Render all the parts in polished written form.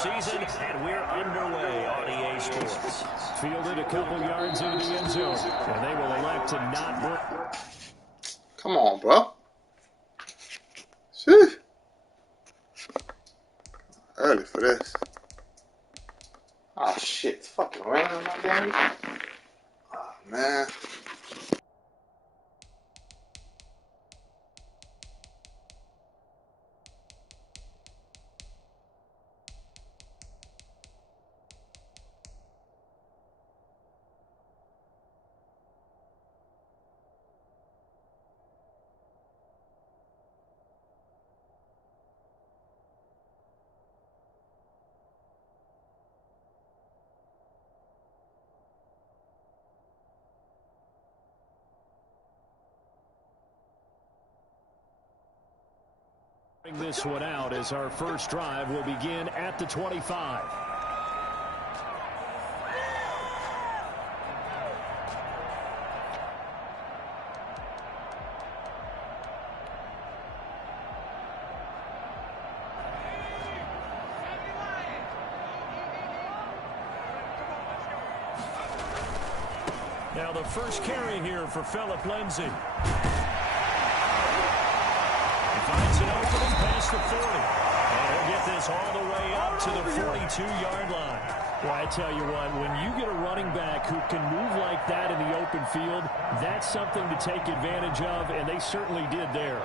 season, and we're underway on EA Sports. Fielded a couple yards into the end zone, and they will elect to not work. Come on, bro. Sheesh. Early for this. Oh, shit. It's fucking raining on my damn. Oh, man. This one out as our first drive will begin at the 25. Now the first carry here for Phillip Lindsay. Finds an opening past the 40. And he'll get this all the way up to the 42-yard line. Well, I tell you what, when you get a running back who can move like that in the open field, that's something to take advantage of, and they certainly did there.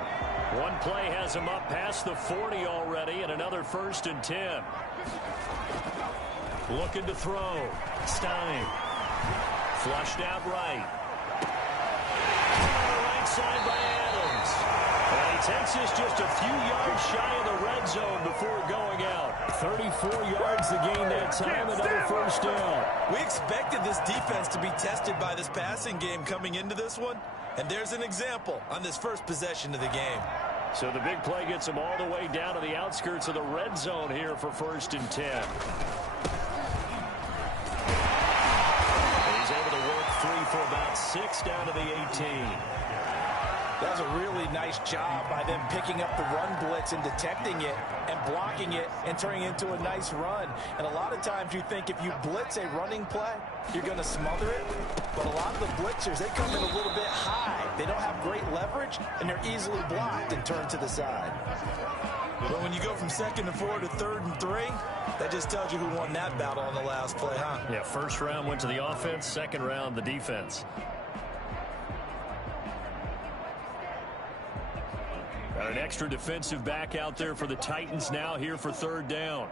One play has him up past the 40 already, and another 1st and 10. Looking to throw. Stein. Flushed out right. Right side by Adams. And he takes this just a few yards shy of the red zone before going out. 34 yards to gain that time, another first down. We expected this defense to be tested by this passing game coming into this one, and there's an example on this first possession of the game. So the big play gets him all the way down to the outskirts of the red zone here for 1st and 10. He's able to work free for about 6 down to the 18. That was a really nice job by them picking up the run blitz and detecting it and blocking it and turning it into a nice run. And a lot of times you think if you blitz a running play, you're going to smother it. But a lot of the blitzers, they come in a little bit high. They don't have great leverage, and they're easily blocked and turned to the side. But when you go from 2nd and 4 to 3rd and 3, that just tells you who won that battle on the last play, huh? Yeah, first round went to the offense, second round the defense. Got an extra defensive back out there for the Titans now here for 3rd down.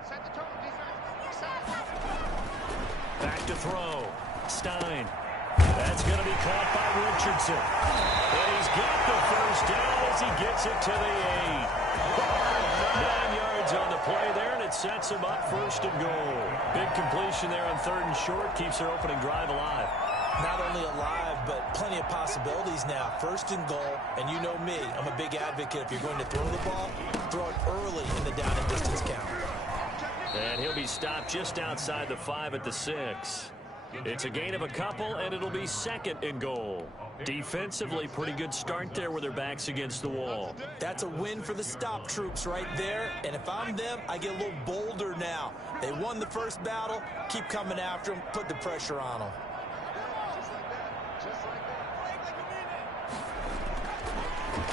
Back to throw. Stein. That's going to be caught by Richardson. And he's got the first down as he gets it to the 8. 9 yards on the play there, and it sets him up 1st and goal. Big completion there on 3rd and short. Keeps their opening drive alive. Not only alive, but plenty of possibilities now. 1st and goal, and you know me, I'm a big advocate. If you're going to throw the ball, throw it early in the down and distance count. And he'll be stopped just outside the 5 at the 6. It's a gain of a couple, and it'll be 2nd and goal. Defensively, pretty good start there with their backs against the wall. That's a win for the stop troops right there. And if I'm them, I get a little bolder now. They won the first battle. Keep coming after them. Put the pressure on them.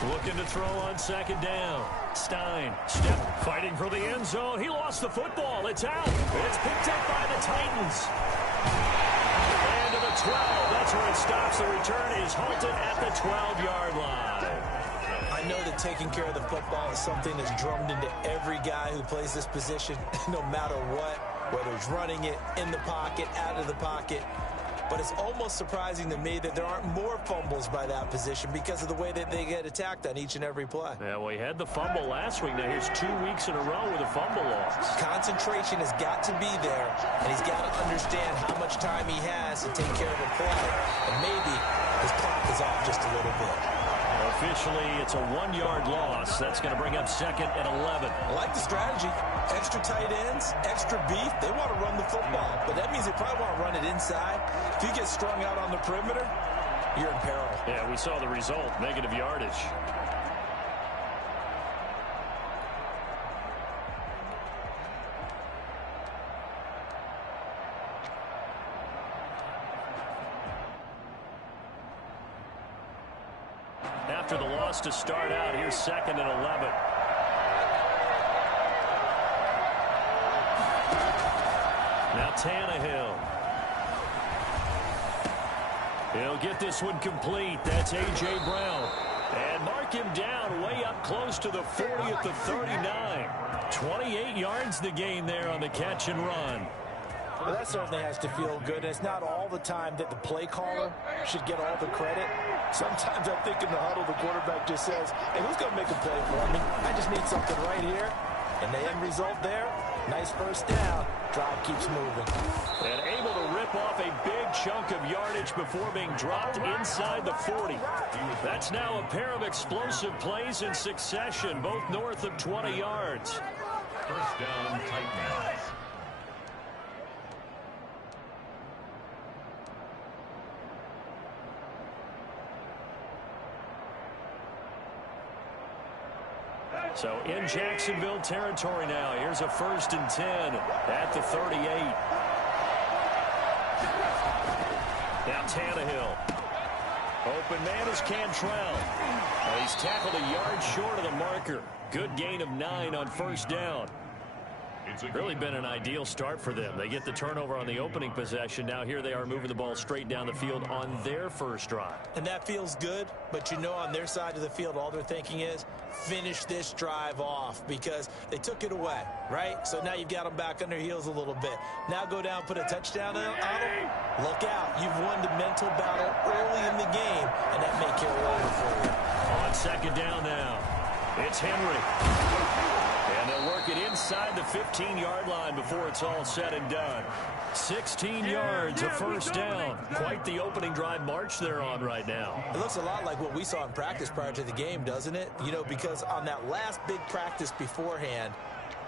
Looking to throw on 2nd down. Stein, fighting for the end zone. He lost the football. It's out. It's picked up by the Titans. And to the 12. That's where it stops. The return is halted at the 12-yard line. I know that taking care of the football is something that's drummed into every guy who plays this position, no matter what, whether it's running it, in the pocket, out of the pocket. But it's almost surprising to me that there aren't more fumbles by that position because of the way that they get attacked on each and every play. Yeah, well, he had the fumble last week. Now here's 2 weeks in a row with a fumble loss. Concentration has got to be there, and he's got to understand how much time he has to take care of a play. And maybe his clock is off just a little bit. Officially, it's a 1-yard loss. That's going to bring up 2nd and 11. I like the strategy. Extra tight ends, extra beef. They want to run the football, but that means they probably want to run it inside. If you get strung out on the perimeter, you're in peril. Yeah, we saw the result, negative yardage. after the loss to start out. Here's 2nd and 11. Now Tannehill. He'll get this one complete. That's A.J. Brown. And mark him down way up close to the 40 at the 39. 28 yards the gain there on the catch and run. Well, that certainly has to feel good. It's not all the time that the play caller should get all the credit. Sometimes I think in the huddle, the quarterback just says, hey, who's going to make a play for me? I just need something right here. And the end result there, nice first down. Drive keeps moving. And able to rip off a big chunk of yardage before being dropped inside the 40. That's now a pair of explosive plays in succession, both north of 20 yards. First down, Titans. So in Jacksonville territory now. Here's a 1st and 10 at the 38. Now Tannehill. Open man is Cantrell. He's tackled a yard short of the marker. Good gain of 9 on 1st down. It's really been an ideal start for them. They get the turnover on the opening possession. Now here they are moving the ball straight down the field on their first drive. And that feels good, but you know on their side of the field, all they're thinking is finish this drive off because they took it away, right? So now you've got them back on their heels a little bit. Now go down, put a touchdown on them. Look out. You've won the mental battle early in the game, and that may carry over for you. On 2nd down now, it's Henry. And they'll work it inside the 15-yard line before it's all said and done. 16 yards, a 1st down. Quite the opening drive march they're on right now. It looks a lot like what we saw in practice prior to the game, doesn't it? You know, because on that last big practice beforehand,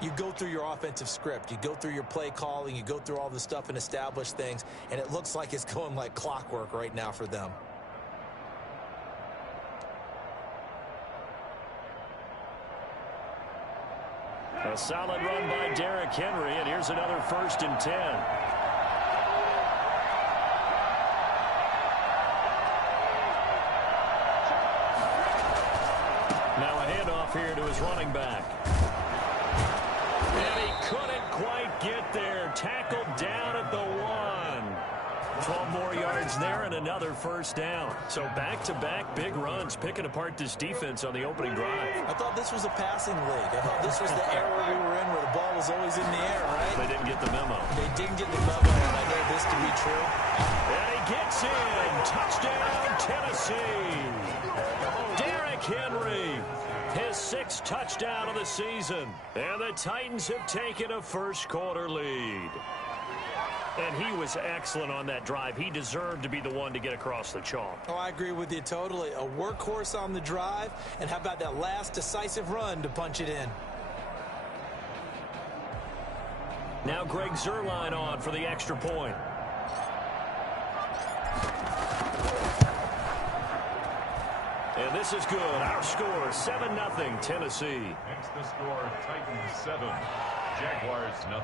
you go through your offensive script. You go through your play calling. You go through all the stuff and establish things. And it looks like it's going like clockwork right now for them. A solid run by Derrick Henry, and here's another 1st and 10. Now a handoff here to his running back. And he couldn't quite get there. Tackled down at the 1. 12 more yards there and another 1st down. So back-to-back big runs, picking apart this defense on the opening drive. I thought this was a passing league. I thought this was the era we were in where the ball was always in the air, right? They didn't get the memo. They didn't get the memo, and I know this to be true. And he gets in. Touchdown, Tennessee. Derrick Henry, his 6th touchdown of the season. And the Titans have taken a first-quarter lead. And he was excellent on that drive. He deserved to be the one to get across the chalk. Oh, I agree with you totally. A workhorse on the drive. And how about that last decisive run to punch it in? Now Greg Zuerlein on for the extra point. And this is good. Our score, 7-0 Tennessee. Next the score, Titans 7, Jaguars 0.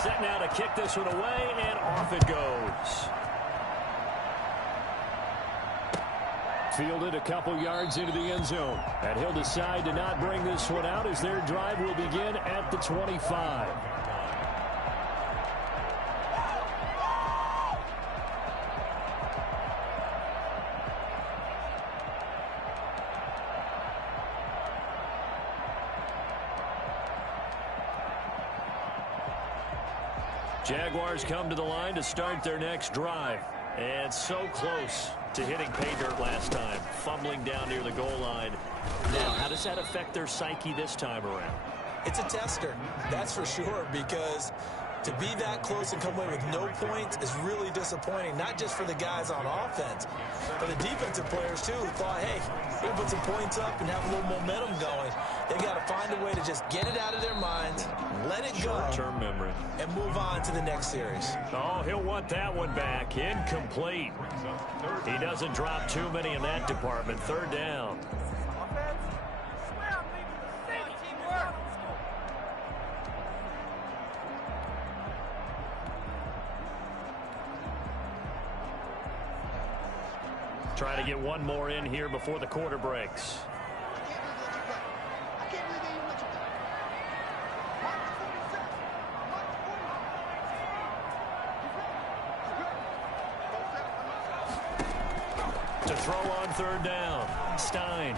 Set now to kick this one away, and off it goes. Fielded a couple yards into the end zone. And he'll decide to not bring this one out as their drive will begin at the 25. Jaguars come to the line to start their next drive. And so close to hitting pay dirt last time. Fumbling down near the goal line. Now, how does that affect their psyche this time around? It's a tester, that's for sure, because To be that close and come away with no points is really disappointing, not just for the guys on offense, but the defensive players, too, who thought, hey, we'll put some points up and have a little momentum going. They got to find a way to just get it out of their minds, let it go, short-term memory, and move on to the next series. Oh, he'll want that one back. Incomplete. He doesn't drop too many in that department. Third down. Trying to get one more in here before the quarter breaks. To throw on third down, Stein.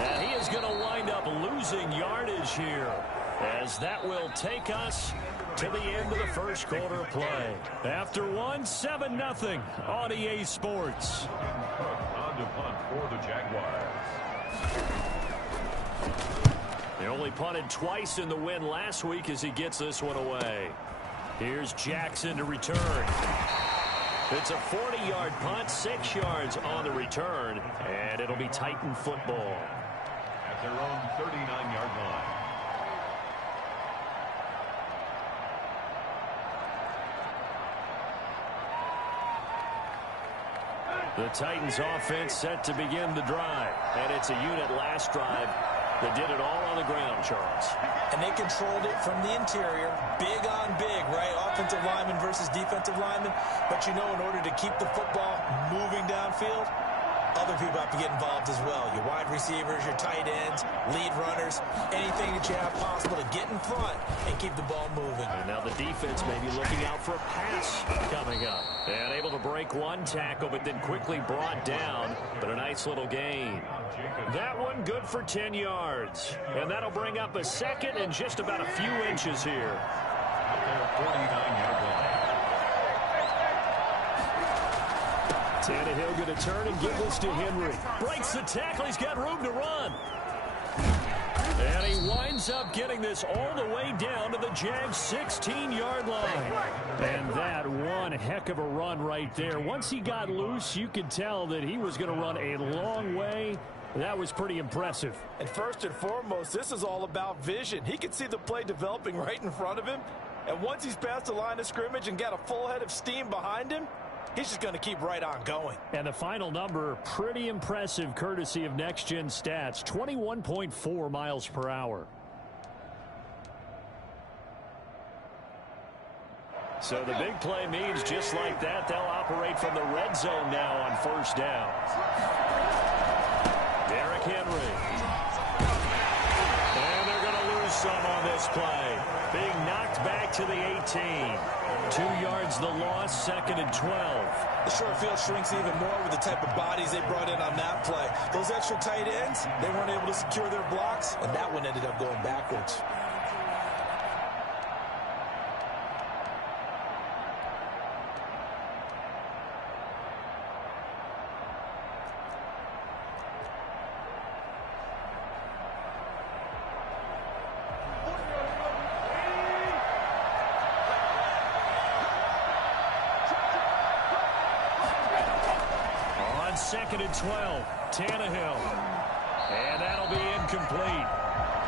And he is going to wind up losing yardage here, as that will take us to the end of the first quarter of play. After one, 7-0 on EA Sports. On to punt for the Jaguars. They only punted twice in the win last week as he gets this one away. Here's Jackson to return. It's a 40-yard punt, 6 yards on the return, and it'll be Titan football. At their own 39-yard line. The Titans offense set to begin the drive, and it's a unit last drive that did it all on the ground, Charles. And they controlled it from the interior, big on big, right? Offensive lineman versus defensive lineman. But you know, in order to keep the football moving downfield, other people have to get involved as well. Your wide receivers, your tight ends, lead runners, anything that you have possible to get in front and keep the ball moving. And now the defense may be looking out for a pass coming up. And able to break one tackle, but then quickly brought down. But a nice little gain. That one good for 10 yards. And that'll bring up a second and just about a few inches here. At their 49-yard line. Tannehill going to turn and give this to Henry. Breaks the tackle. He's got room to run. And he winds up getting this all the way down to the Jags' 16-yard line. And that one heck of a run right there. Once he got loose, you could tell that he was going to run a long way. That was pretty impressive. And first and foremost, this is all about vision. He could see the play developing right in front of him. And once he's past the line of scrimmage and got a full head of steam behind him, he's just going to keep right on going. And the final number, pretty impressive, courtesy of Next Gen Stats, 21.4 miles per hour. So the big play means just like that, they'll operate from the red zone now on first down. Derrick Henry. And they're going to lose some on this play. Being knocked back to the 18. 2 yards the loss, 2nd and 12. The short field shrinks even more with the type of bodies they brought in on that play. Those extra tight ends, they weren't able to secure their blocks, and that one ended up going backwards. On 2nd and 12, Tannehill. And that'll be incomplete.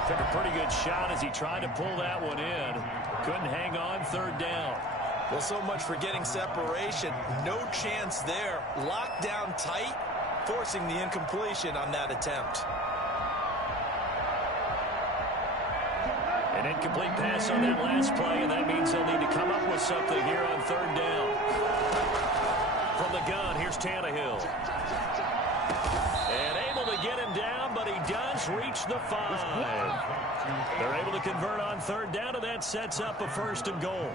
Took a pretty good shot as he tried to pull that one in. Couldn't hang on, third down. Well, so much for getting separation. No chance there. Locked down tight, forcing the incompletion on that attempt. An incomplete pass on that last play, and that means they'll need to come up with something here on third down. From the gun, here's Tannehill. And able to get him down, but he does reach the 5. They're able to convert on third down, and that sets up a 1st and goal.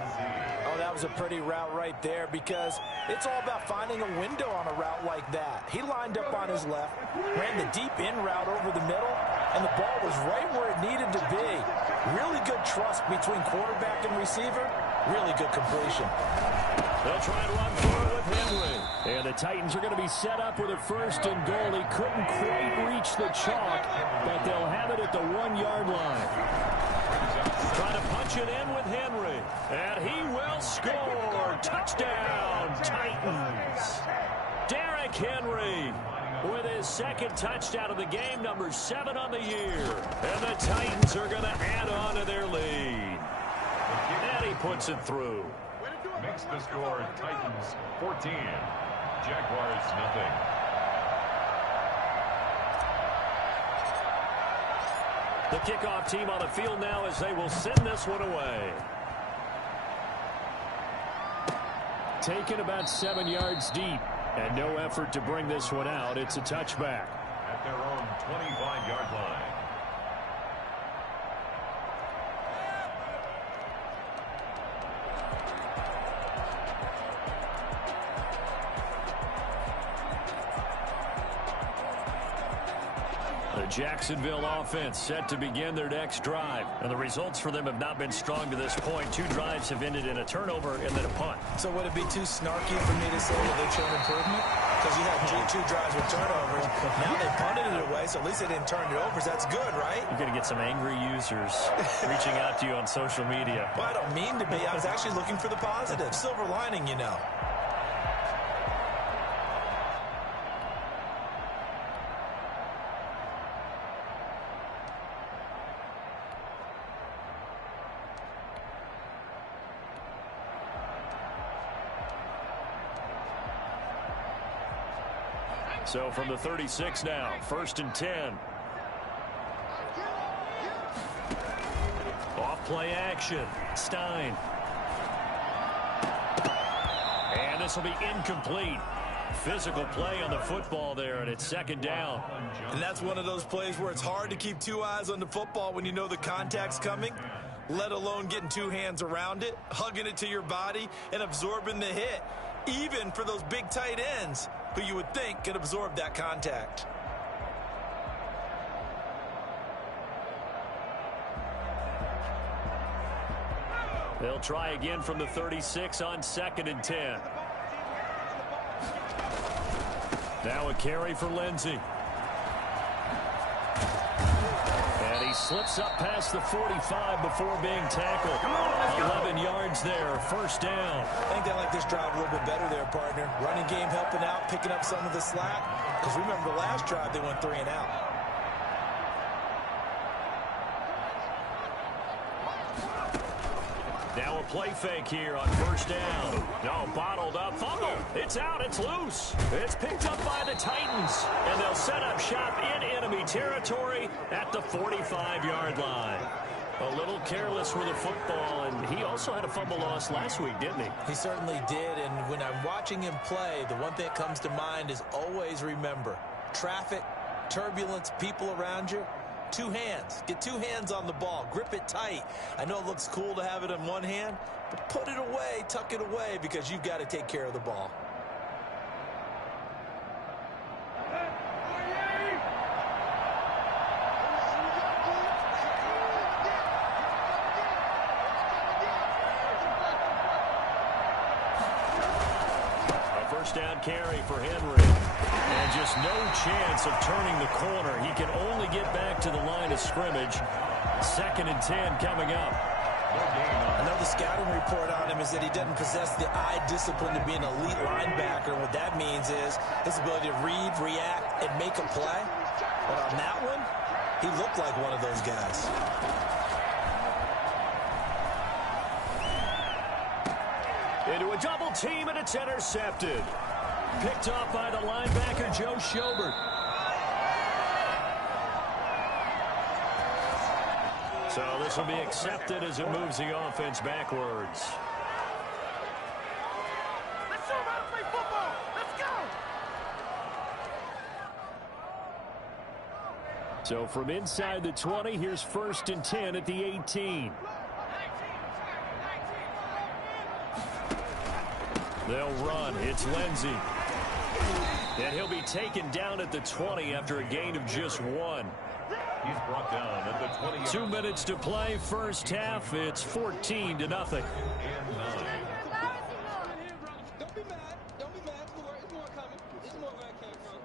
Oh, that was a pretty route right there, because it's all about finding a window on a route like that. He lined up on his left, ran the deep in route over the middle, and the ball was right where it needed to be. Really good trust between quarterback and receiver. Really good completion. They'll try and run forward with Henry. And the Titans are going to be set up with a 1st and goal. He couldn't quite reach the chalk, but they'll have it at the 1-yard line. Trying to punch launch it in with Henry. And he will score. Touchdown, Titans. Derrick Henry with his second touchdown of the game, number 7 on the year. And the Titans are going to add on to their lead. And he puts it through. Makes the score Titans 14, Jaguars nothing. The kickoff team on the field now as they will send this one away. Taken about 7 yards deep. And no effort to bring this one out. It's a touchback. At their own 25-yard line. The Jacksonville offense set to begin their next drive. And the results for them have not been strong to this point. 2 drives have ended in a turnover and then a punt. So would it be too snarky for me to say that they've shown improvement? Because you had two drives with turnovers. Now they punted it away, so at least they didn't turn it over. So that's good, right? You're going to get some angry users reaching out to you on social media. Well, I don't mean to be. I was actually looking for the positive. Silver lining, you know. So from the 36 now, 1st and 10. Off play action. Stein. And this will be incomplete. Physical play on the football there, and it's 2nd down. And that's one of those plays where it's hard to keep 2 eyes on the football when you know the contact's coming, let alone getting 2 hands around it, hugging it to your body, and absorbing the hit, even for those big tight ends who you would think could absorb that contact. They'll try again from the 36 on 2nd and 10. Now a carry for Lindsey. And he slips up past the 45 before being tackled. 11 yards there, 1st down. I think they like this drive a little bit better there, partner. Running game helping out, picking up some of the slack. Because remember the last drive, they went 3 and out. Now a play fake here on 1st down. No, bottled up. Fumble. It's out. It's loose. It's picked up by the Titans. And they'll set up shop in enemy territory at the 45-yard line. A little careless with the football, and he also had a fumble loss last week, didn't he? He certainly did, and when I'm watching him play, the one thing that comes to mind is always remember, traffic, turbulence, people around you, 2 hands. Get 2 hands on the ball. Grip it tight. I know it looks cool to have it in one hand, but put it away, tuck it away, because you've got to take care of the ball. Down carry for Henry. And just no chance of turning the corner. He can only get back to the line of scrimmage. 2nd and 10 coming up. I know the scouting report on him is that he doesn't possess the eye discipline to be an elite linebacker. And what that means is his ability to read, react, and make a play. But on that one, he looked like one of those guys. Into a double team, and it's intercepted. Picked off by the linebacker, Joe Schobert. So this will be accepted as it moves the offense backwards. Let's show them how to play football. Let's go. So from inside the 20, here's 1st and 10 at the 18. They'll run. It's Lindsey. And he'll be taken down at the 20 after a gain of just 1. He's brought down at the 20. 2 minutes to play, 1st half. It's 14-0. Don't be mad. Don't be mad. There's more coming. There's more where I came from.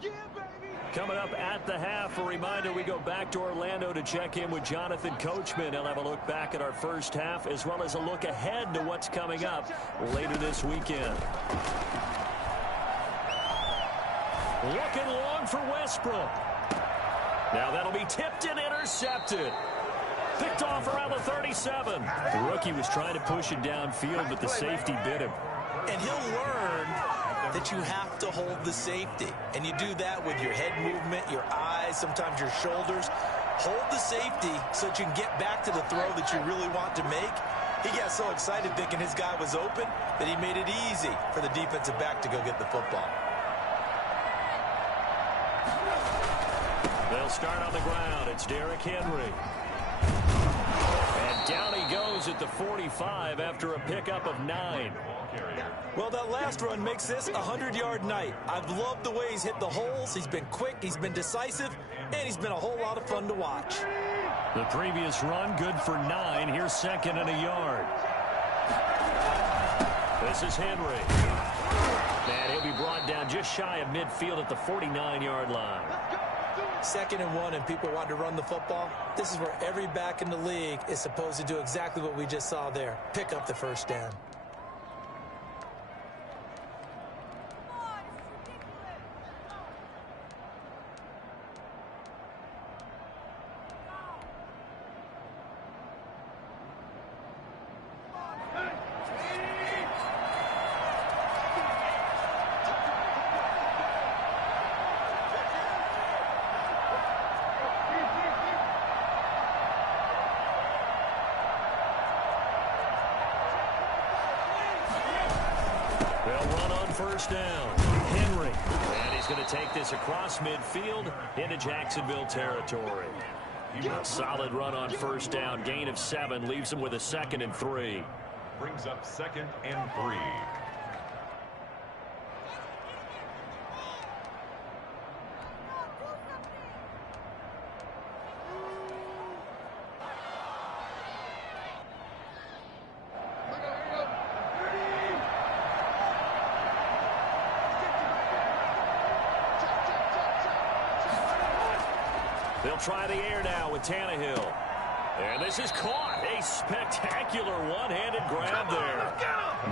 Yeah, baby. Coming up at the half. A reminder, we go back to Orlando to check in with Jonathan Coachman. He'll have a look back at our first half as well as a look ahead to what's coming up later this weekend. Looking long for Westbrook. Now that'll be tipped and intercepted. Picked off around the 37. The rookie was trying to push it downfield, but the safety bit him. And he'll learn that you have to hold the safety. And you do that with your head movement, your eyes, sometimes your shoulders. Hold the safety so that you can get back to the throw that you really want to make. He got so excited thinking his guy was open that he made it easy for the defensive back to go get the football. They'll start on the ground. It's Derrick Henry. And down he goes at the 45 after a pickup of 9. Well, that last run makes this a 100-yard night. I've loved the way he's hit the holes. He's been quick, he's been decisive, and he's been a whole lot of fun to watch. The previous run good for 9. Here's second and a yard. This is Henry. And he'll be brought down just shy of midfield at the 49-yard line. 2nd and 1 and people want to run the football. This is where every back in the league is supposed to do exactly what we just saw there. Pick up the first down. First down. Henry. And he's going to take this across midfield into Jacksonville territory. A solid run on first down. Gain of 7 leaves him with a 2nd and 3. Brings up 2nd and 3. They'll try the air now with Tannehill. And this is caught. A spectacular one-handed grab there.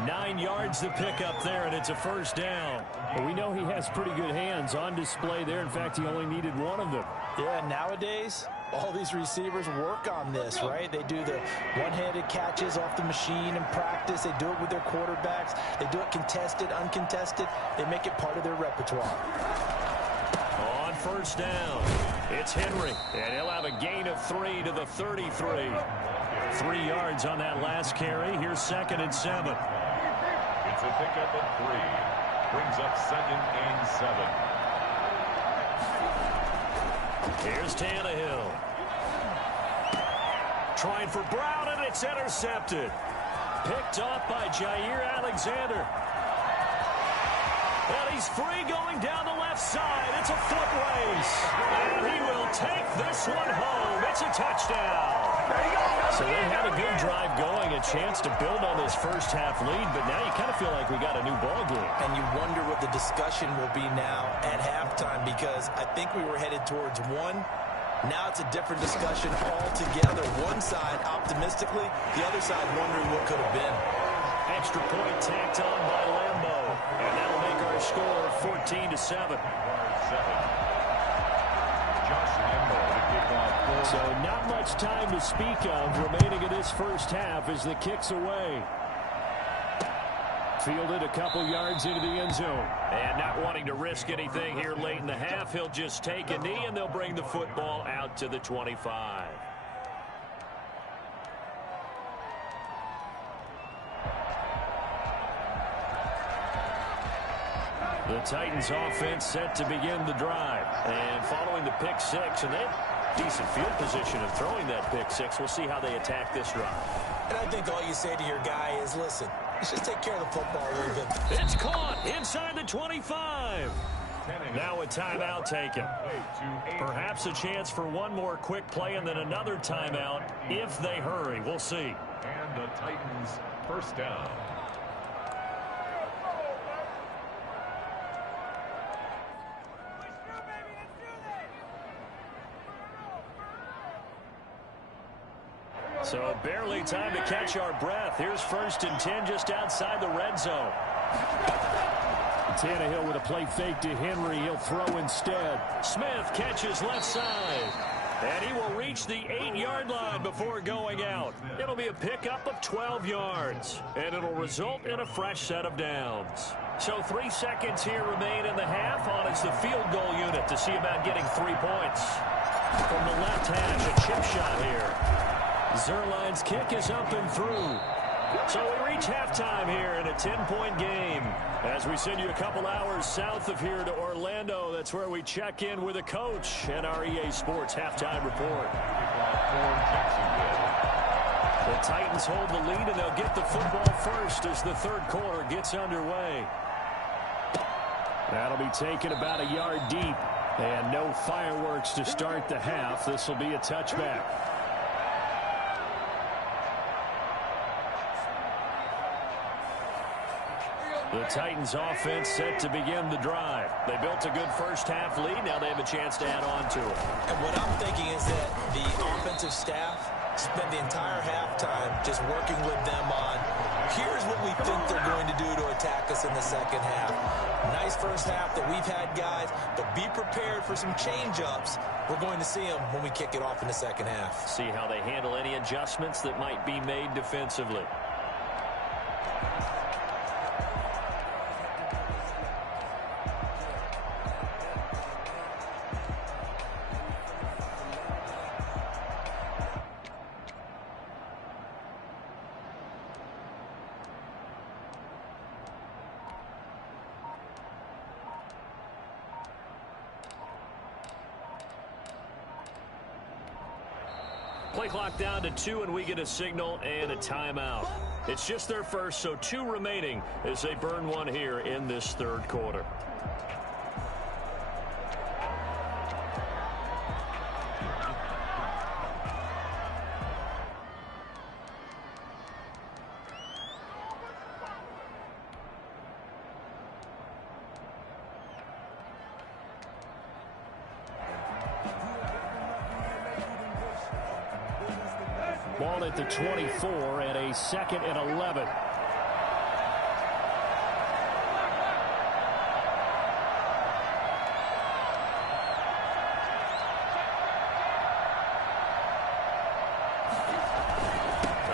9 yards to pick up there, and it's a first down. Well, we know he has pretty good hands on display there. In fact, he only needed one of them. Yeah, nowadays, all these receivers work on this, right? They do the one-handed catches off the machine in practice. They do it with their quarterbacks. They do it contested, uncontested. They make it part of their repertoire. On first down, it's Henry, and he'll have a gain of 3 to the 33. 3 yards on that last carry. Here's 2nd and 7. It's a pickup of 3. Brings up 2nd and 7. Here's Tannehill. Trying for Brown, and it's intercepted. Picked off by Jair Alexander. And he's free going down the left side. It's a foot race. And he will take this one home. It's a touchdown. So they had a good drive going, a chance to build on this first half lead, but now you kind of feel like we got a new ball game. And you wonder what the discussion will be now at halftime, because I think we were headed towards 1. Now it's a different discussion altogether. One side optimistically, the other side wondering what could have been. Extra point tacked on by Lambo. And that'll make our score 14-7. So not much time to speak of remaining in this first half as the kick's away. Fielded a couple yards into the end zone. And not wanting to risk anything here late in the half, he'll just take a knee and they'll bring the football out to the 25. The Titans offense set to begin the drive. And following the pick 6, and they have decent field position of throwing that pick 6. We'll see how they attack this drive. And I think all you say to your guy is, listen, let's just take care of the football a little bit. It's caught inside the 25. Now a timeout taken. Perhaps a chance for one more quick play and then another timeout if they hurry. We'll see. And the Titans first down. So barely time to catch our breath. Here's 1st and 10 just outside the red zone. Tannehill with a play fake to Henry. He'll throw instead. Smith catches left side. And he will reach the 8-yard line before going out. It'll be a pickup of 12 yards. And it'll result in a fresh set of downs. So 3 seconds here remain in the half. On is the field goal unit to see about getting 3 points. From the left hash, a chip shot here. Zerline's kick is up and through. So we reach halftime here in a 10-point game. As we send you a couple hours south of here to Orlando, that's where we check in with a coach and our EA Sports halftime report. The Titans hold the lead, and they'll get the football first as the 3rd quarter gets underway. That'll be taken about a yard deep. And no fireworks to start the half. This will be a touchback. The Titans offense set to begin the drive. They built a good first half lead. Now they have a chance to add on to it. And what I'm thinking is that the offensive staff spent the entire halftime just working with them on, here's what we think they're going to do to attack us in the second half. Nice first half that we've had, guys, but be prepared for some change-ups. We're going to see them when we kick it off in the second half. See how they handle any adjustments that might be made defensively. Play clock down to 2, and we get a signal and a timeout. It's just their first, so 2 remaining as they burn one here in this 3rd quarter. Ball at the 24 and a 2nd and 11.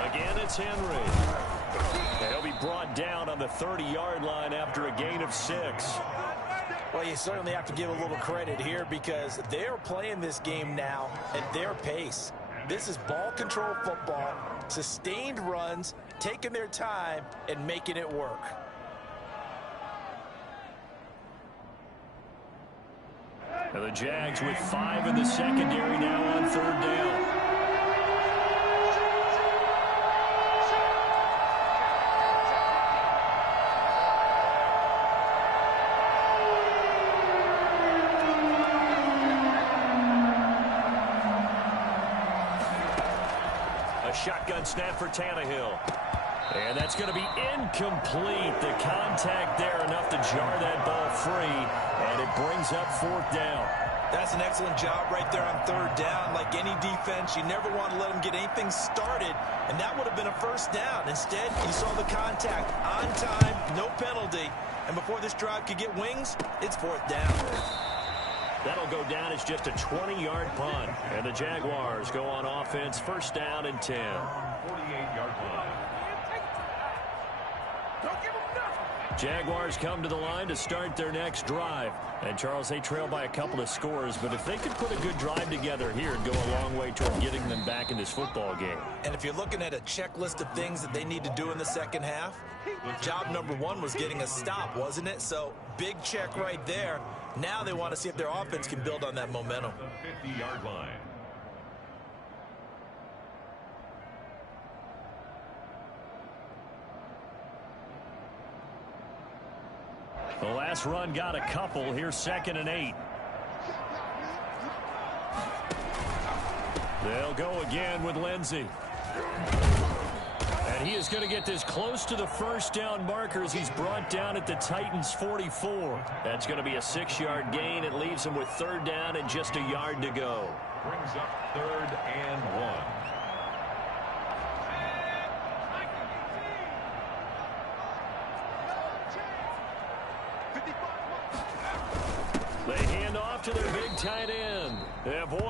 Again, it's Henry. And he'll be brought down on the 30-yard line after a gain of 6. Well, you certainly have to give a little credit here because they're playing this game now at their pace. This is ball control football, sustained runs, taking their time, and making it work. And the Jags with 5 in the secondary now on 3rd down. Shotgun snap for Tannehill. And that's going to be incomplete. The contact there enough to jar that ball free. And it brings up 4th down. That's an excellent job right there on 3rd down. Like any defense, you never want to let them get anything started. And that would have been a 1st down. Instead, you saw the contact on time, no penalty. And before this drive could get wings, it's 4th down. That'll go down as just a 20-yard punt. And the Jaguars go on offense, 1st down and 10. 48-yard line. Don't give them nothing. Jaguars come to the line to start their next drive. And, Charles, they trail by a couple of scores, but if they could put a good drive together here, it'd go a long way toward getting them back in this football game. And if you're looking at a checklist of things that they need to do in the second half, job number 1 was getting a stop, wasn't it? So, big check right there. Now they want to see if their offense can build on that momentum. The 50-yard line. The last run got a couple. Here's 2nd and 8. They'll go again with Lindsey. And he is going to get this close to the 1st down marker as he's brought down at the Titans' 44. That's going to be a 6-yard gain. It leaves him with 3rd down and just a yard to go. Brings up 3rd and 1.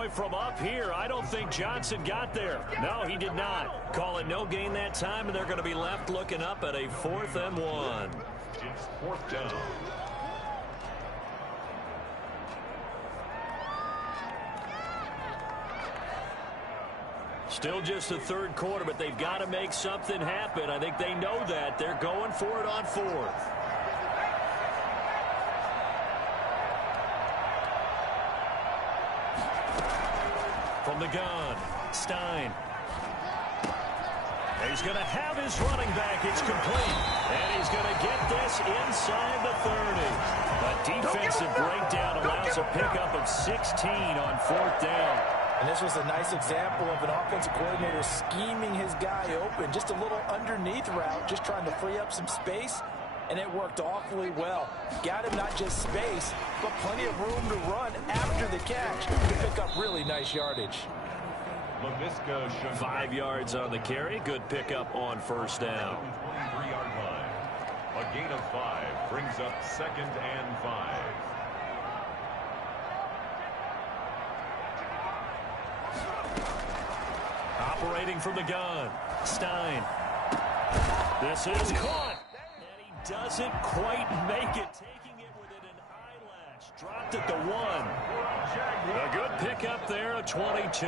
boy, from up here, I don't think Johnson got there. No, he did not. Call it no gain that time, and they're going to be left looking up at a 4th and 1. It's 4th down. Still just the 3rd quarter, but they've got to make something happen. I think they know that. They're going for it on 4th. From the gun, Stein. He's going to have his running back. It's complete. And he's going to get this inside the 30. A defensive breakdown allows a pickup of 16 on 4th down. And this was a nice example of an offensive coordinator scheming his guy open. Just a little underneath route, just trying to free up some space. And it worked awfully well. Got him not just space, but plenty of room to run after the catch to pick up really nice yardage. 5 yards on the carry. Good pickup on 1st down. 23-yard line. A gain of 5 brings up 2nd and 5. Operating from the gun, Stein. This is caught. And he doesn't quite make it. Taking it within an eyelash. Dropped at the 1. A good pickup there at 22.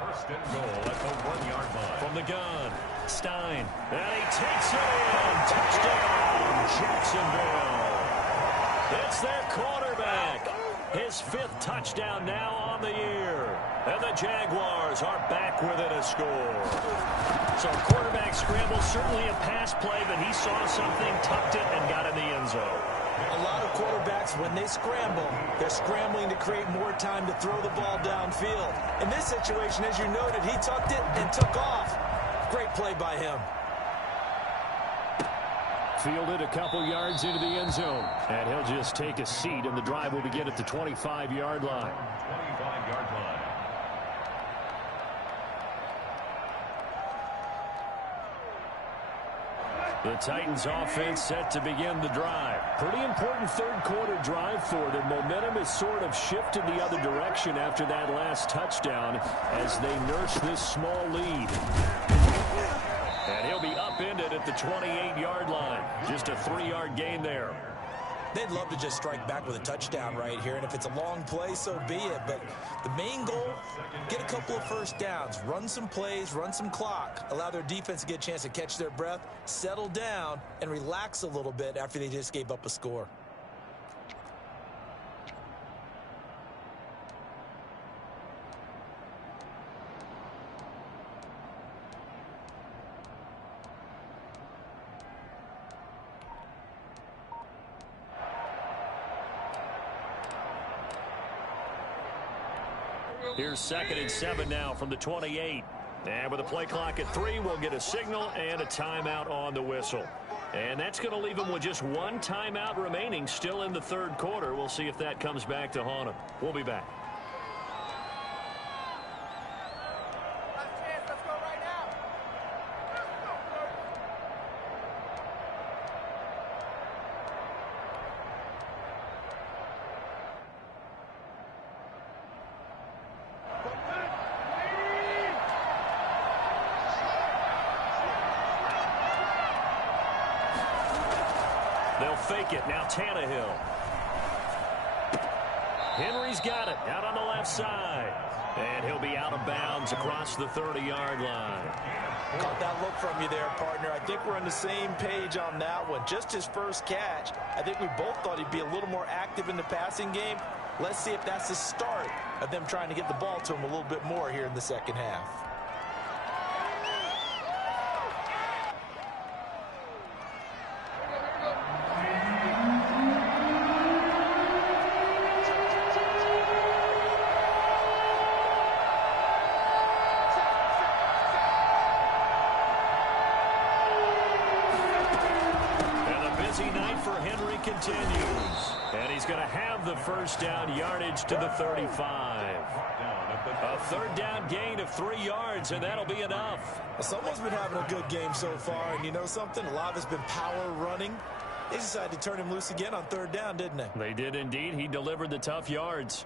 1st and goal at the 1-yard line. From the gun, Stein. And he takes it in. Touchdown, Jacksonville. It's their quarterback. His 5th touchdown now on the year. And the Jaguars are back within a score. So quarterback scramble, certainly a pass play, but he saw something, tucked it, and got in the end zone. A lot of quarterbacks, when they scramble, they're scrambling to create more time to throw the ball downfield. In this situation, as you noted, he tucked it and took off. Great play by him. Fielded a couple yards into the end zone. And he'll just take a seat, and the drive will begin at the 25-yard line. 25-yard line. The Titans offense set to begin the drive. Pretty important 3rd quarter drive for them. Momentum has sort of shifted the other direction after that last touchdown as they nurse this small lead. And he'll be upended at the 28-yard line. Just a 3-yard gain there. They'd love to just strike back with a touchdown right here, and if it's a long play, so be it. But the main goal, get a couple of 1st downs, run some plays, run some clock, allow their defense to get a chance to catch their breath, settle down, and relax a little bit after they just gave up a score. Here's 2nd and 7 now from the 28. And with a play clock at 3, we'll get a signal and a timeout on the whistle. And that's going to leave them with just 1 timeout remaining still in the 3rd quarter. We'll see if that comes back to haunt them. We'll be back. They'll fake it. Now Tannehill. Henry's got it. Out on the left side. And he'll be out of bounds across the 30-yard line. Caught that look from you there, partner. I think we're on the same page on that one. Just his first catch. I think we both thought he'd be a little more active in the passing game. Let's see if that's the start of them trying to get the ball to him a little bit more here in the 2nd half. Continues. And he's going to have the 1st down yardage to the 35. A 3rd down gain of 3 yards, and that'll be enough. Well, someone's been having a good game so far, and you know something? A lot of it's been power running. They decided to turn him loose again on 3rd down, didn't they? They did indeed. He delivered the tough yards.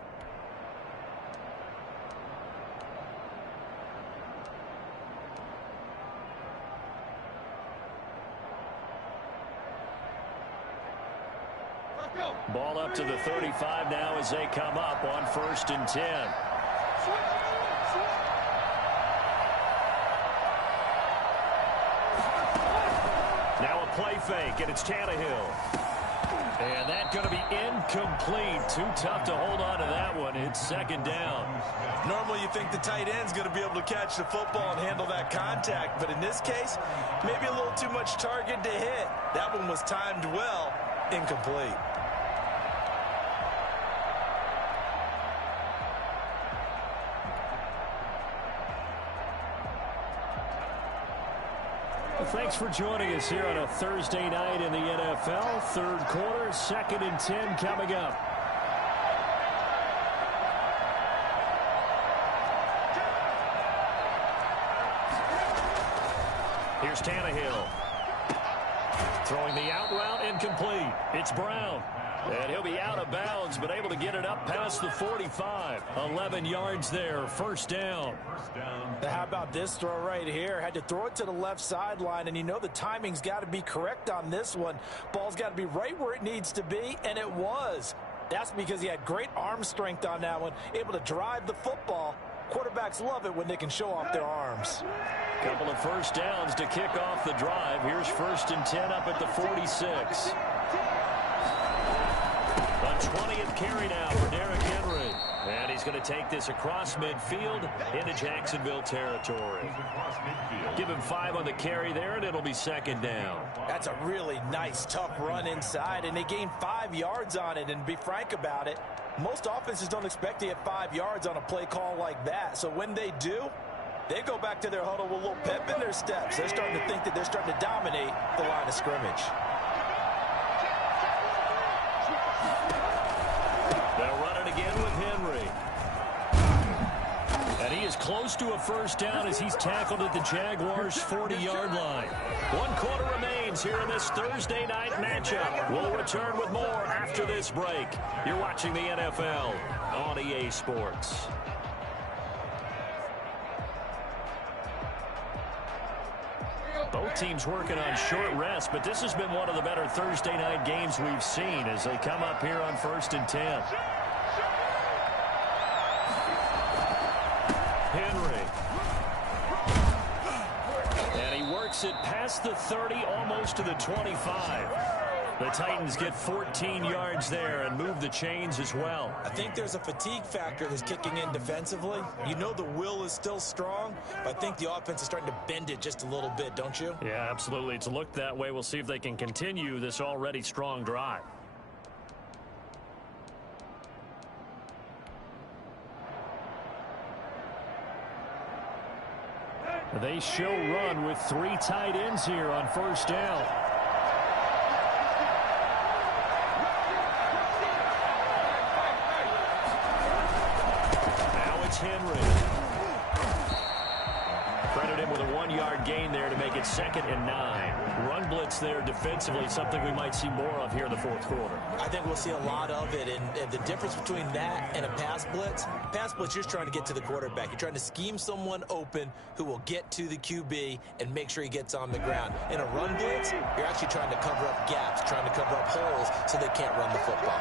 Ball up to the 35 now as they come up on 1st and 10. Now a play fake, and it's Tannehill. And that's going to be incomplete. Too tough to hold on to that one. It's 2nd down. Normally you think the tight end's going to be able to catch the football and handle that contact. But in this case, maybe a little too much target to hit. That one was timed well. Incomplete. Thanks for joining us here on a Thursday night in the NFL. 3rd quarter, 2nd and 10 coming up. Here's Tannehill. Throwing the out route, incomplete. It's Brown. And he'll be out of bounds, but able to get it up past the 45. 11 yards there, 1st down. How about this throw right here? Had to throw it to the left sideline, and you know the timing's got to be correct on this one. Ball's got to be right where it needs to be, and it was. That's because he had great arm strength on that one, able to drive the football. Quarterbacks love it when they can show off their arms. Couple of 1st downs to kick off the drive. Here's 1st and 10 up at the 46. A 20th carry now for Derrick Henry. And he's going to take this across midfield into Jacksonville territory. Give him 5 on the carry there, and it'll be 2nd down. That's a really nice, tough run inside, and they gained 5 yards on it. And be frank about it, most offenses don't expect to get 5 yards on a play call like that. So when they do, they go back to their huddle with a little pep in their steps. They're starting to think that they're starting to dominate the line of scrimmage. They'll run it again with Henry. And he is close to a 1st down as he's tackled at the Jaguars' 40-yard line. 1 quarter remains here in this Thursday night matchup. We'll return with more after this break. You're watching the NFL on EA Sports. Both teams working on short rest, but this has been one of the better Thursday night games we've seen as they come up here on 1st and 10. Henry. And he works it past the 30, almost to the 25. The Titans get 14 yards there and move the chains as well. I think there's a fatigue factor that's kicking in defensively. You know the will is still strong, but I think the offense is starting to bend it just a little bit, don't you? Yeah, absolutely. It's looked that way. We'll see if they can continue this already strong drive. They show run with 3 tight ends here on 1st down. Henry. Credit him with a 1-yard gain there to make it 2nd and 9. Run blitz there defensively, something we might see more of here in the 4th quarter. I think we'll see a lot of it, and the difference between that and a pass blitz, you're just trying to get to the quarterback. You're trying to scheme someone open who will get to the QB and make sure he gets on the ground. In a run blitz, you're actually trying to cover up gaps, trying to cover up holes so they can't run the football.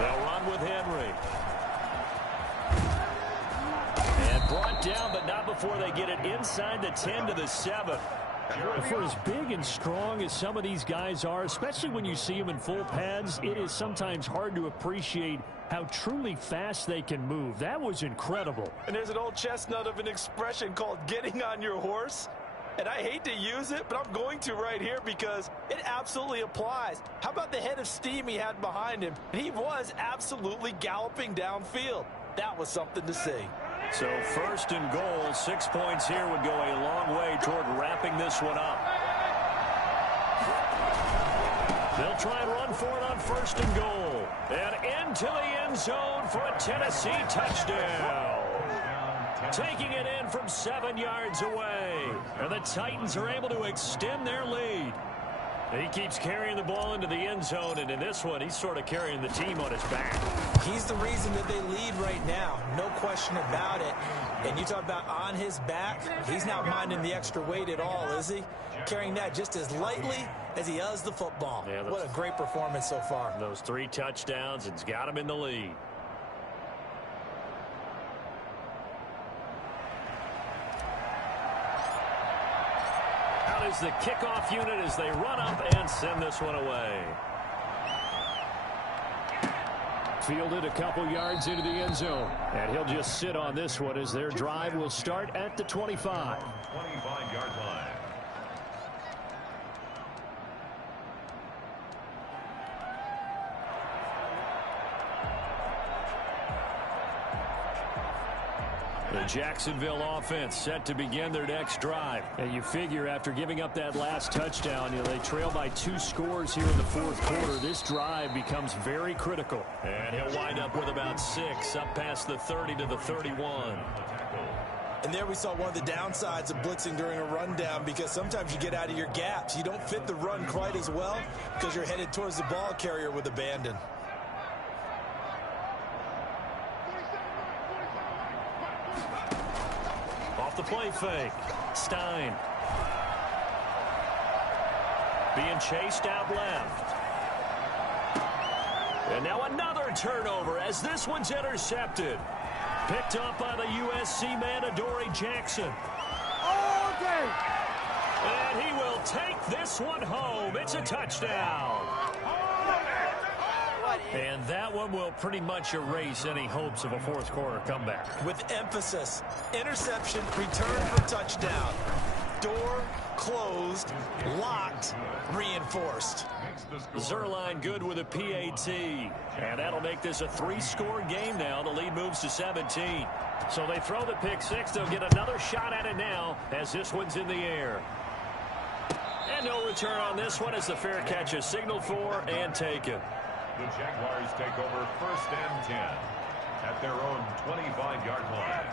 They'll run with Henry. And brought down, but not before they get it inside the 10 to the 7. For as big and strong as some of these guys are, especially when you see them in full pads, it is sometimes hard to appreciate how truly fast they can move. That was incredible. And there's an old chestnut of an expression called getting on your horse. And I hate to use it, but I'm going to right here because it absolutely applies. How about the head of steam he had behind him? He was absolutely galloping downfield. That was something to see. So 1st and goal, 6 points here would go a long way toward wrapping this one up. They'll try and run for it on 1st and goal. And into the end zone for a Tennessee touchdown. Taking it in from 7 yards away. And the Titans are able to extend their lead. He keeps carrying the ball into the end zone, and in this one, he's sort of carrying the team on his back. He's the reason that they lead right now. No question about it. And you talk about on his back, he's not minding the extra weight at all, is he? Carrying that just as lightly as he does the football. Yeah, what a great performance so far. Those 3 touchdowns, it's got him in the lead. Out is the kickoff unit as they run up and send this one away. Fielded a couple yards into the end zone. And he'll just sit on this one as their drive will start at the 25. 25-yard line. The Jacksonville offense set to begin their next drive. And you figure after giving up that last touchdown, they trail by 2 scores here in the fourth quarter. This drive becomes very critical. And he'll wind up with about 6 up past the 30 to the 31. And there we saw one of the downsides of blitzing during a rundown, because sometimes you get out of your gaps. You don't fit the run quite as well because you're headed towards the ball carrier with abandon. Off the play fake. Stein. Being chased out left. And now another turnover as this one's intercepted. Picked up by the USC man, Adoree Jackson. And he will take this one home. It's a touchdown. And that one will pretty much erase any hopes of a fourth quarter comeback. With emphasis, interception, return for touchdown. Door closed, locked, reinforced. Zerline good with a PAT. And that'll make this a 3-score game now. The lead moves to 17. So they throw the pick 6. They'll get another shot at it now as this one's in the air. And no return on this one as the fair catch is signaled for and taken. The Jaguars take over 1st and 10 at their own 25-yard line.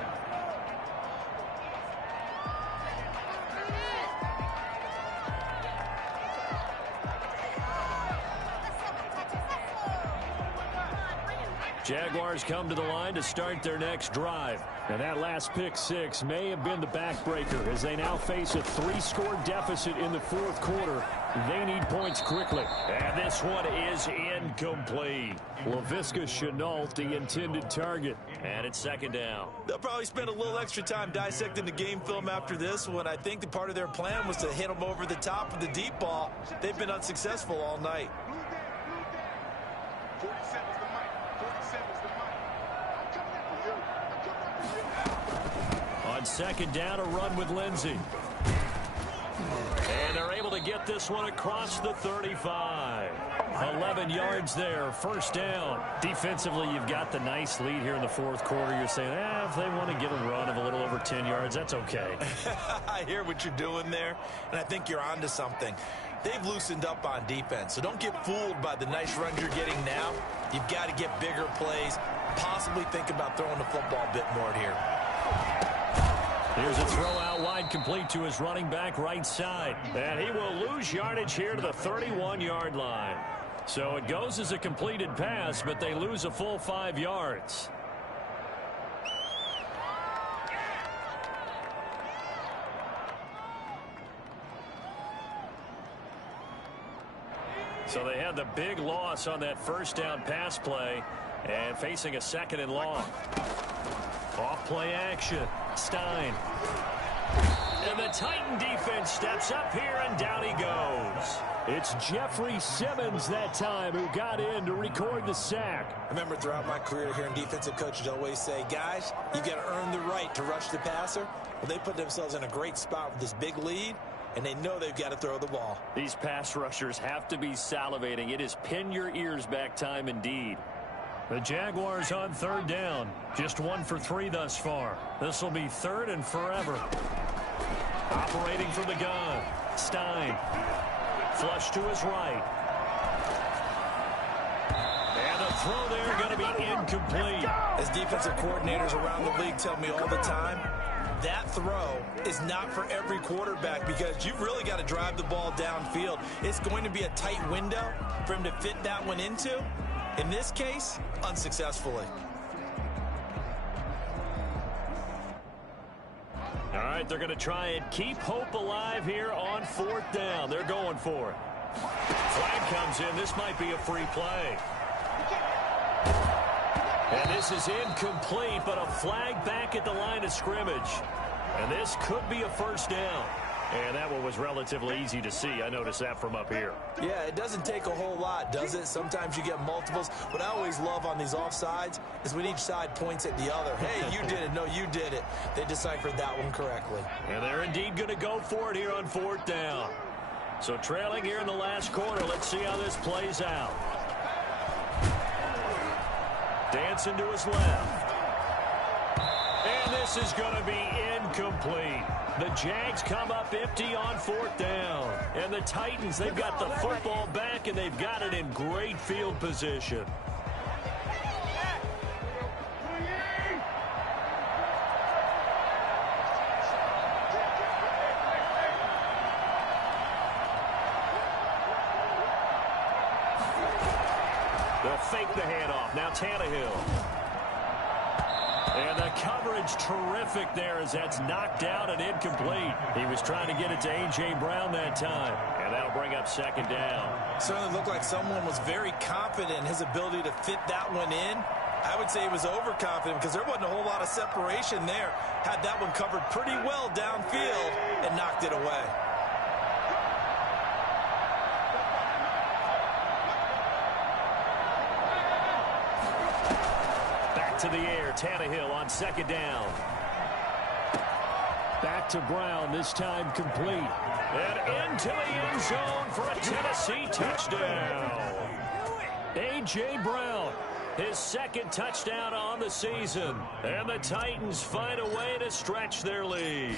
Jaguars come to the line to start their next drive. And that last pick 6 may have been the backbreaker as they now face a 3-score deficit in the fourth quarter. They need points quickly. And this one is incomplete. Laviska Shenault, the intended target. And it's 2nd down. They'll probably spend a little extra time dissecting the game film after this one. I think the part of their plan was to hit them over the top of the deep ball. They've been unsuccessful all night. On 2nd down, a run with Lindsey. And they're able to get this one across the 35. 11 yards there, 1st down. Defensively, you've got the nice lead here in the fourth quarter. You're saying, if they want to get a run of a little over 10 yards, that's okay. I hear what you're doing there, and I think you're onto something. They've loosened up on defense, so don't get fooled by the nice runs you're getting now. You've got to get bigger plays, possibly think about throwing the football a bit more here. Here's a throw out wide, complete to his running back right side. And he will lose yardage here to the 31-yard line. So it goes as a completed pass, but they lose a full 5 yards. So they had the big loss on that 1st down pass play and facing a 2nd and long. Off play action. Stein. And the Titan defense steps up here, and down he goes. It's Jeffrey Simmons that time who got in to record the sack. I remember throughout my career hearing defensive coaches always say, guys, you got to earn the right to rush the passer. Well, they put themselves in a great spot with this big lead, and they know they've got to throw the ball. These pass rushers have to be salivating. It is pin your ears back time indeed. The Jaguars on 3rd down. Just 1 for 3 thus far. This will be 3rd and forever. Operating from the gun. Stein. Flush to his right. And a throw there going to be incomplete. As defensive coordinators around the league tell me all the time, that throw is not for every quarterback because you've really got to drive the ball downfield. It's going to be a tight window for him to fit that one into. In this case, unsuccessfully. All right, they're going to try and keep hope alive here on 4th down. They're going for it. Flag comes in. This might be a free play. And this is incomplete, but a flag back at the line of scrimmage. And this could be a 1st down. And that one was relatively easy to see. I noticed that from up here. Yeah, it doesn't take a whole lot, does it? Sometimes you get multiples. What I always love on these offsides is when each side points at the other. Hey, you did it. No, you did it. They deciphered that one correctly. And they're indeed going to go for it here on 4th down. So trailing here in the last quarter. Let's see how this plays out. Dancing to his left. And this is going to be incomplete. The Jags come up empty on 4th down. And the Titans, they've got the football back, and they've got it in great field position. They'll fake the handoff. Now Tannehill. And the coverage terrific there as that's knocked out and incomplete. He was trying to get it to A.J. Brown that time. And that'll bring up 2nd down. Certainly looked like someone was very confident in his ability to fit that one in. I would say he was overconfident because there wasn't a whole lot of separation there. Had that one covered pretty well downfield and knocked it away. To the air, Tannehill on 2nd down. Back to Brown, this time complete. And into the end zone for a Tennessee touchdown. A.J. Brown, his 2nd touchdown on the season. And the Titans find a way to stretch their lead.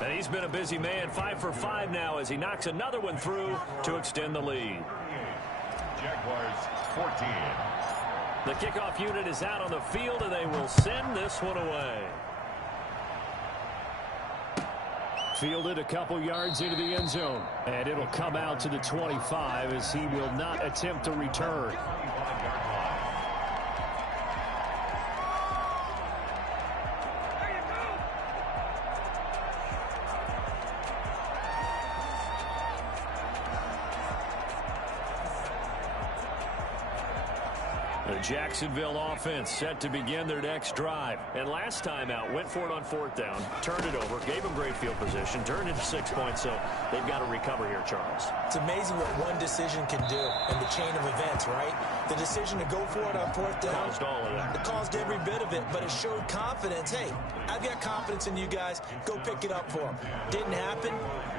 And he's been a busy man, 5 for 5 now as he knocks another one through to extend the lead. Jaguars 14. The kickoff unit is out on the field, and they will send this one away. Fielded a couple yards into the end zone, and it'll come out to the 25 as he will not attempt to return. The Jacksonville offense set to begin their next drive. And last time out, went for it on 4th down, turned it over, gave them great field position, turned into 6 points, so they've got to recover here, Charles. It's amazing what one decision can do in the chain of events, right? The decision to go for it on 4th down. Caused all of that. It caused every bit of it, but it showed confidence. Hey, I've got confidence in you guys. Go pick it up for them. Didn't happen.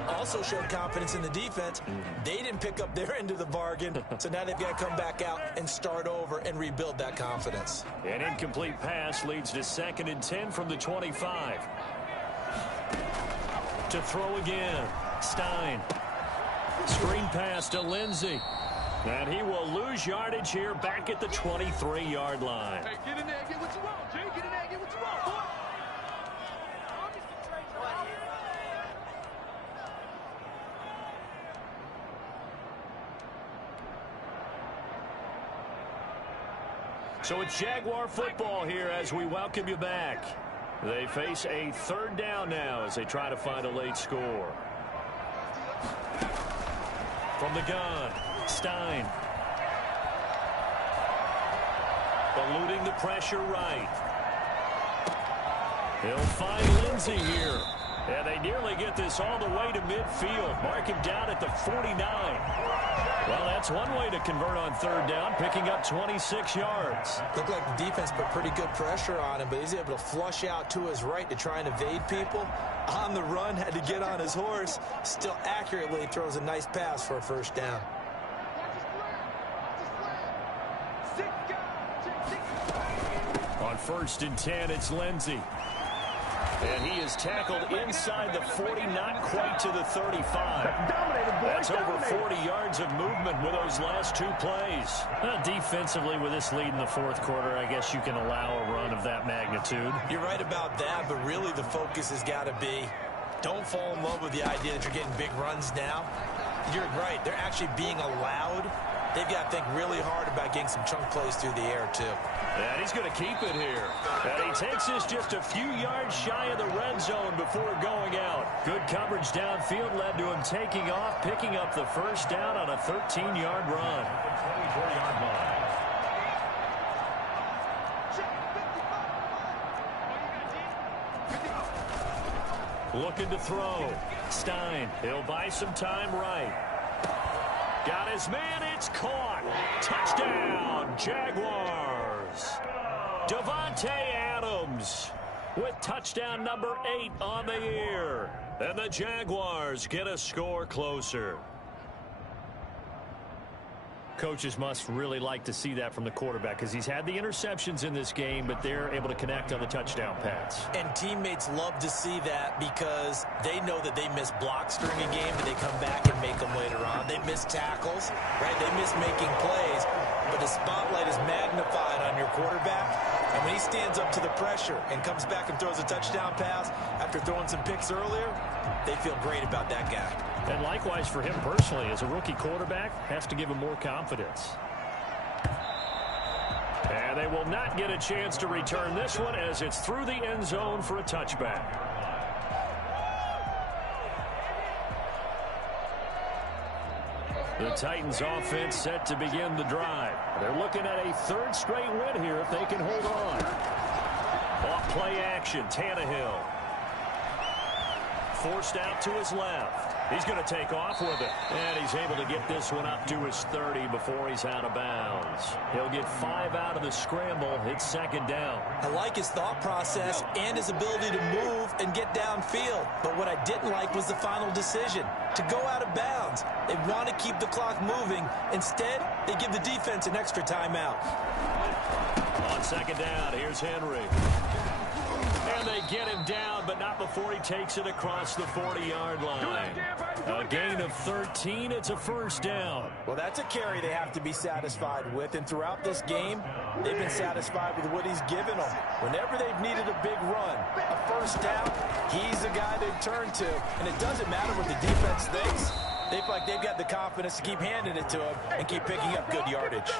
Also showed confidence in the defense. They didn't pick up their end of the bargain, so now they've got to come back out and start over and rebuild that confidence. An incomplete pass leads to 2nd and 10 from the 25. To throw again, Stein. Screen pass to Lindsey. And he will lose yardage here back at the 23-yard line. Hey, get in there and get what you want, Jay. Get in there and get what you want, boy. So it's Jaguar football here as we welcome you back. They face a 3rd down now as they try to find a late score. From the gun, Stein. Eluding the pressure right. He'll find Lindsey here. And they nearly get this all the way to midfield. Mark him down at the 49. Well, that's one way to convert on 3rd down, picking up 26 yards. Looked like the defense put pretty good pressure on him, but he's able to flush out to his right to try and evade people. On the run, had to get on his horse. Still accurately throws a nice pass for a 1st down. On 1st and 10, it's Lindsey. And he is tackled inside the 40, not quite to the 35. That's over 40 yards of movement with those last two plays. Defensively, with this lead in the fourth quarter, I guess you can allow a run of that magnitude. You're right about that, but really the focus has got to be, don't fall in love with the idea that you're getting big runs now. You're right. They're actually being allowed. They've got to think really hard about getting some chunk plays through the air, too. And he's going to keep it here. And he takes this just a few yards shy of the red zone before going out. Good coverage downfield led to him taking off, picking up the first down on a 13-yard run. 24-yard line. Looking to throw. Stein. He'll buy some time right. Got his man. It's caught. Touchdown, Jaguars. Davante Adams with touchdown number 8 on the year. And the Jaguars get a score closer. Coaches must really like to see that from the quarterback because he's had the interceptions in this game, but they're able to connect on the touchdown pass. And teammates love to see that because they know that they miss blocks during a game, but they come back and make them later on. They miss tackles, right? They miss making plays, but the spotlight is magnified on your quarterback. And when he stands up to the pressure and comes back and throws a touchdown pass after throwing some picks earlier, they feel great about that guy. And likewise for him personally, as a rookie quarterback, has to give him more confidence. And they will not get a chance to return this one as it's through the end zone for a touchback. The Titans offense set to begin the drive. They're looking at a third straight win here if they can hold on. Off play action, Tannehill. Forced out to his left. He's going to take off with it. And he's able to get this one up to his 30 before he's out of bounds. He'll get 5 out of the scramble. It's second down. I like his thought process and his ability to move and get downfield. But what I didn't like was the final decision, to go out of bounds. They want to keep the clock moving. Instead, they give the defense an extra timeout. On second down, here's Henry. And they get him down, but not before he takes it across the 40-yard line. A gain of 13. It's a first down. Well, that's a carry they have to be satisfied with. And throughout this game, they've been satisfied with what he's given them. Whenever they've needed a big run, a first down, he's the guy they've turned to. And it doesn't matter what the defense thinks. They feel like they've got the confidence to keep handing it to him and keep picking up good yardage.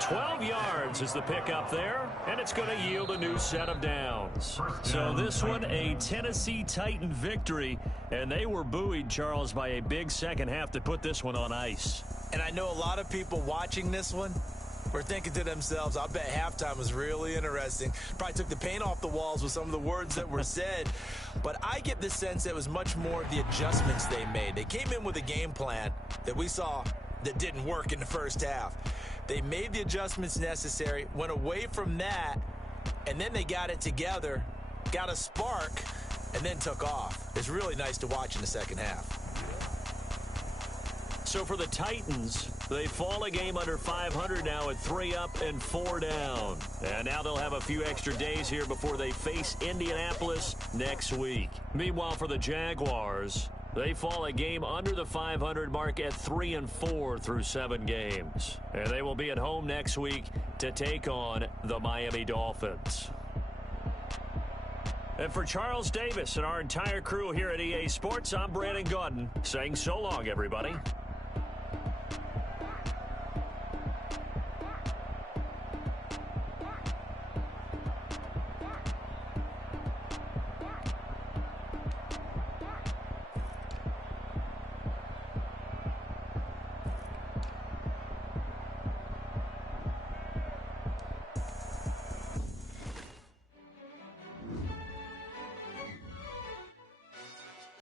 12 yards is the pickup there, and it's going to yield a new set of downs. So this one, a Tennessee Titan victory, and they were buoyed, Charles, by a big second half to put this one on ice. And I know a lot of people watching this one were thinking to themselves, I bet halftime was really interesting. Probably took the paint off the walls with some of the words that were said. But I get the sense that it was much more the adjustments they made. They came in with a game plan that we saw that didn't work in the first half. They made the adjustments necessary, went away from that, and then they got it together, got a spark, and then took off. It's really nice to watch in the second half. So for the Titans, they fall a game under 500 now at 3 up and 4 down. And now they'll have a few extra days here before they face Indianapolis next week. Meanwhile, for the Jaguars, they fall a game under the 500 mark at 3 and 4 through 7 games. And they will be at home next week to take on the Miami Dolphins. And for Charles Davis and our entire crew here at EA Sports, I'm Brandon Gaudin saying so long, everybody.